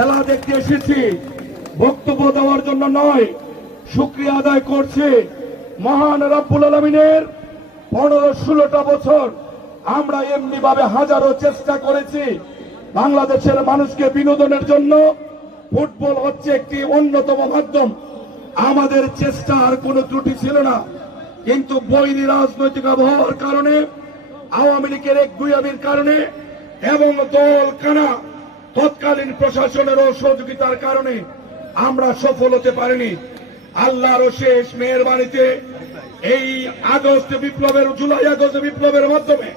খেলা দেখতে এসেছি। বক্তব্য দেওয়ার জন্য নয় শুক্রিয়া আদায় করছে মহান রাব্বুল আলমিনের পনেরো ষোলোটা বছর আমরা এমনি ভাবে হাজারো চেষ্টা করেছি বাংলাদেশের মানুষকে বিনোদনের জন্য। ফুটবল হচ্ছে একটি অন্যতম মাধ্যম। আমাদের চেষ্টা আর কোনো ত্রুটি ছিল না। কিন্তু বৈরী রাজনৈতিক আবহাওয়ার কারণে, আওয়ামী লীগের এক গুয়াবির কারণে এবং দল কানা তৎকালীন প্রশাসনের সহযোগিতার কারণে আমরা সফল হতে পারিনি। আল্লাহর শেষ মেয়ের বাড়িতে এই আগস্ট বিপ্লবের, জুলাই আগস্ট বিপ্লবের মাধ্যমে,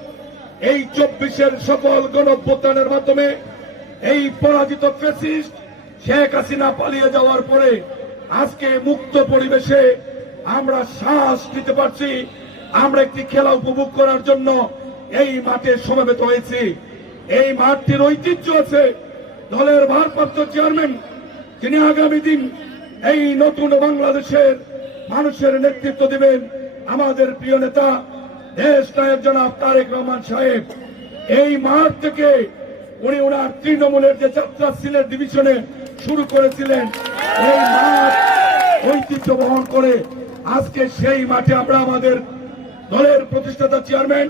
এই চব্বিশের সফল গণভ্যুত্থানের মাধ্যমে এই পরাজিত ফেসিস্ট শেখ হাসিনা পালিয়ে যাওয়ার পরে আজকে মুক্ত পরিবেশে আমরা শ্বাস নিতে পারছি। আমরা একটি খেলা উপভোগ করার জন্য এই মাঠে সমবেত হয়েছি। এই মাঠটির ঐতিহ্য আছে। দলের ভারপ্রাপ্ত চেয়ারম্যান, তিনি আগামী দিন এই নতুন বাংলাদেশের মানুষের নেতৃত্ব দিবেন আমাদের প্রিয় নেতা, দেশ নায়ক জনাব তারেক রহমান সাহেব। এই মাঠ থেকে উনি ওনার তৃণমূলের যে যাত্রা সিলেট ডিভিশনে শুরু করেছিলেন, এই মাঠ ঐতিহ্য বহন করে আজকে সেই মাঠে আমরা আমাদের দলের প্রতিষ্ঠাতা চেয়ারম্যান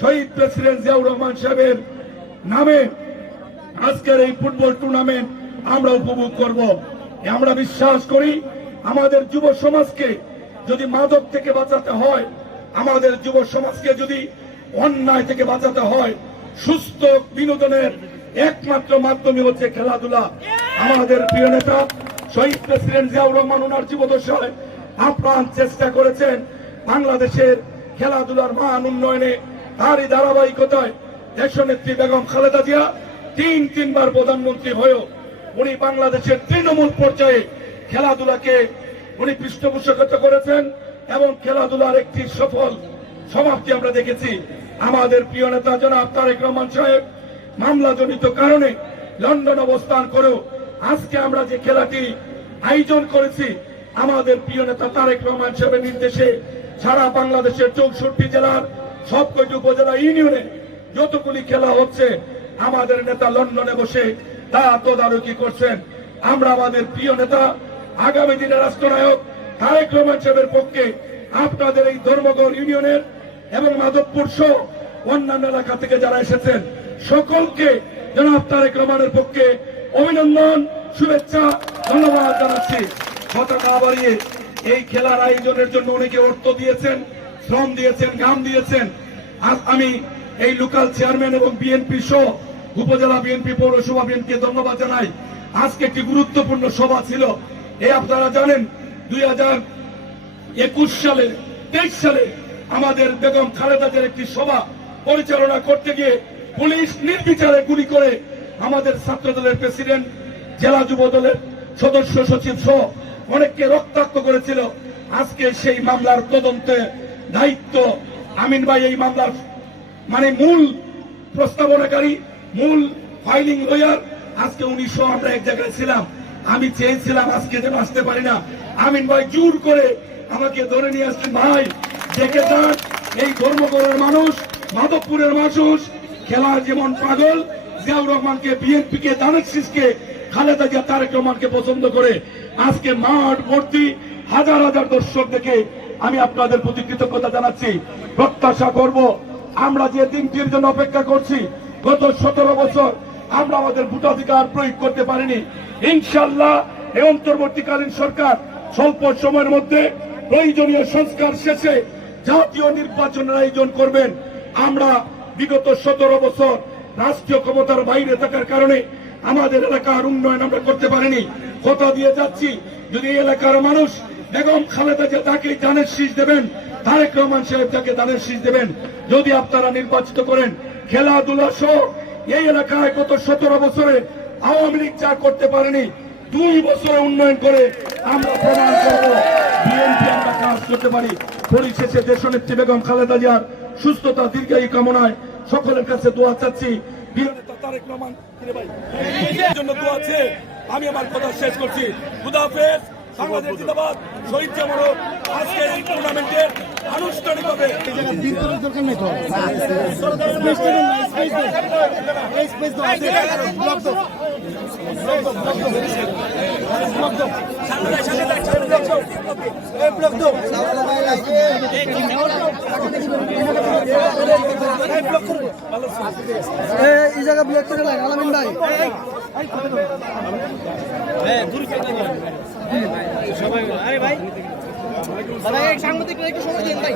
শহীদ প্রেসিডেন্ট জিয়াউর রহমান সাহেবের নামে আজকের এই ফুটবল টুর্নামেন্ট আমরা উপভোগ করব। আমরা বিশ্বাস করি, আমাদের যুব সমাজকে যদি মাদক থেকে বাঁচাতে হয়, আমাদের যুব সমাজকে যদি অন্যায় থেকে বাঁচাতে হয়, সুস্থ বিনোদনের একমাত্র মাধ্যমে হচ্ছে খেলাধুলা। আমাদের প্রিয় নেতা, শহীদ প্রেসিডেন্ট জিয়াউর রহমান ওনার জীবদশায় আপ্রাণ চেষ্টা করেছেন বাংলাদেশের খেলাধুলার মান উন্নয়নে। তারই ধারাবাহিকতায় দেশনেত্রী বেগম খালেদা জিয়া তিন তিনবার প্রধানমন্ত্রী হয়েও উনি বাংলাদেশের তৃণমূল পর্যায়ে খেলাধুলাকে উনি পৃষ্ঠপোষকতা করেছেন এবং খেলাধুলার একটি সফল সমাপ্তি আমরা দেখেছি। আমাদের প্রিয় নেতা জনাব তারেক রহমান সাহেব, মামলাজনিত কারণে লন্ডন অবস্থান করেও আজকে আমরা যে খেলাটি আয়োজন করেছি, আমাদের প্রিয় নেতা তারেক রহমান সাহেবের নির্দেশে সারা বাংলাদেশের চৌষট্টি জেলার সবকটি উপজেলা ইউনিয়নে যতগুলি খেলা হচ্ছে আমাদের নেতা লন্ডনে বসে তা তদারকি করছেন। আমরা আমাদের প্রিয় নেতা, আগামী দিনের রাষ্ট্রনায়ক তারেক রহমান সাহেবের পক্ষে আপনাদের এই ধর্মগড় ইউনিয়নের এবং মাধবপুর সহ অন্যান্য এলাকা থেকে যারা এসেছেন, সকলকে জনাব তারেক রহমানের পক্ষে অভিনন্দন, শুভেচ্ছা, ধন্যবাদ জানাচ্ছি। না বাড়িয়ে এই খেলার আয়োজনের জন্য অনেকে অর্থ দিয়েছেন, শ্রম দিয়েছেন, ঘাম দিয়েছেন। আজ আমি এই লোকাল চেয়ারম্যান এবং বিএনপি সহ উপজেলা বিএনপি, পৌরসভা বিএনপি ধন্যবাদ জানাই। আজকে একটি গুরুত্বপূর্ণ সভা ছিল। এ আপনারা জানেন, দুই হাজার একুশ সালে, তেইশ সালে আমাদের বেগম খালেদাদের একটি সভা পরিচালনা করতে গিয়ে পুলিশ নির্বিচারে গুলি করে আমাদের ছাত্র দলের প্রেসিডেন্ট, জেলা যুব দলের সদস্য সচিব সহ অনেককে রক্তাক্ত করেছিল। আজকে সেই মামলার তদন্তে দায়িত্ব আমিন ভাই এই মামলার মানে মূল প্রস্তাবনাকারী মূল ফাইলিং লয়ার আজকে উনিশশো আমরা এক জায়গায় ছিলাম। আমি চেয়েছিলাম আজকে যেন আসতে পারি না। আমিন ভাই জোর করে আমাকে ধরে নিয়ে আসছেন, ভাই, দেখে যান, এই ধর্মগড়ের মানুষ, মাধবপুরের মানুষ, খেলা যেমন পাগল, জিয়াউর রহমানকে বিএনপি কে, দানেশ শীষকে খালেদা জিয়া, তারেক রহমানকে পছন্দ করে। আজকে মাঠ ভর্তি, হাজার হাজার দর্শক দেখে আমি আপনাদের প্রতি কৃতজ্ঞতা জানাচ্ছি, প্রত্যাশা করব। আমরা যে দিনটির জন্য অপেক্ষা করছি গত সতেরো বছর আমরা আমাদের ভোটাধিকার প্রয়োগ করতে পারিনি। ইনশাল্লাহ এই অন্তর্বর্তীকালীন সরকার স্বল্প সময়ের মধ্যে প্রয়োজনীয় সংস্কার শেষে জাতীয় নির্বাচনের আয়োজন করবেন। আমরা বিগত সতেরো বছর রাষ্ট্রীয় ক্ষমতার বাইরে থাকার কারণে আমাদের এলাকার উন্নয়ন আমরা করতে পারিনি। কথা দিয়ে যাচ্ছি, যদি এলাকার মানুষ বেগম খালেদা যে তাকে দানের শীষ দেবেন, তারেক রহমান সাহেব তাকে দানের শীষ দেবেন। যদি আপনারা নির্বাচিত করেন খেলাধুলা সহ এই এলাকায় গত সতেরো বছরে আওয়ামী লীগ যা করতে পারেনি, দুই বছরে উন্নয়ন করে আমরা প্রমাণ বিএনপি আমরা কাজ করতে পারি। পরিশেষে বেগম খালেদা জিয়ার সুস্থতা, দীর্ঘায়ু কামনায় সকলের কাছে দোয়া চাচ্ছি। জন্য দোয়া আমি আমার কথা শেষ করছি। খুদাহাফেজ বাংলাদেশ জিন্দাবাদ, শহীদ জামানো আজকের এই আনুষ্ঠানিকভাবে এই স্পেস দাও ব্লক দাও এই জায়গা ব্লক করে আলামিন ভাই সাংবাদিক একটু সময় দিন ভাই।